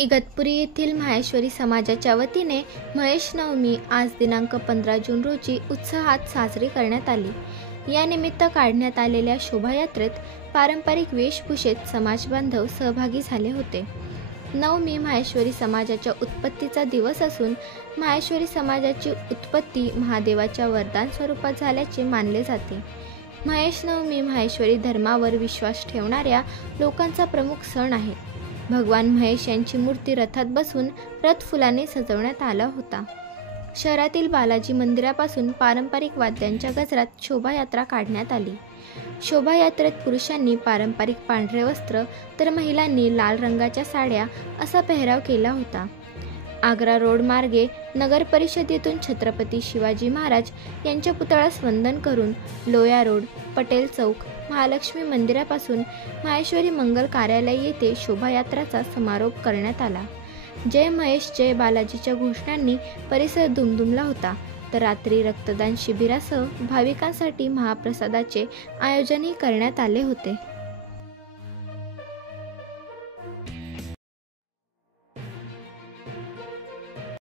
इगतपुरी येथील माहेश्वरी समाजाच्या वतीने महेश नवमी आज दिनांक 15 जून रोजी उत्साहात साजरी करण्यात आली. या निमित्त काढण्यात आलेल्या शोभायात्रेत पारंपरिक वेशभूषेत समाजबांधव सहभागी झाले होते. नवमी माहेश्वरी समाजाच्या उत्पत्तीचा दिवस असून माहेश्वरी समाजाची उत्पत्ती महादेवाच्या वरदान स्वरूपात झाल्याचे मानले जाते. महेश नवमी माहेश्वरी धर्मावर विश्वास ठेवणाऱ्या लोकांचा प्रमुख सण आहे. भगवान महेश यांची मूर्ती रथात बसून रथफुलाने सजवण्यात आला होता. शहरातील बालाजी मंदिरापासून पारंपरिक वाद्यांच्या गजरात शोभायात्रा काढण्यात आली. शोभायात्रेत पुरुषांनी पारंपरिक पांढरे वस्त्र तर महिलांनी लाल रंगाच्या साड्या असा पेहराव केला होता. आग्रा रोड मार्गे नगर परिषदेतून छत्रपती शिवाजी महाराज यांच्या पुतळ्यास वंदन करून लोया रोड, पटेल चौक, महालक्ष्मी मंदिरापासून माहेश्वरी मंगल कार्यालय येथे शोभायात्राचा समारोप करण्यात आला. जय महेश जय बालाजीच्या घोषणांनी परिसर दुमदुमला होता. तर रात्री रक्तदान शिबिरासह भाविकांसाठी महाप्रसादाचे आयोजनही करण्यात आले होते.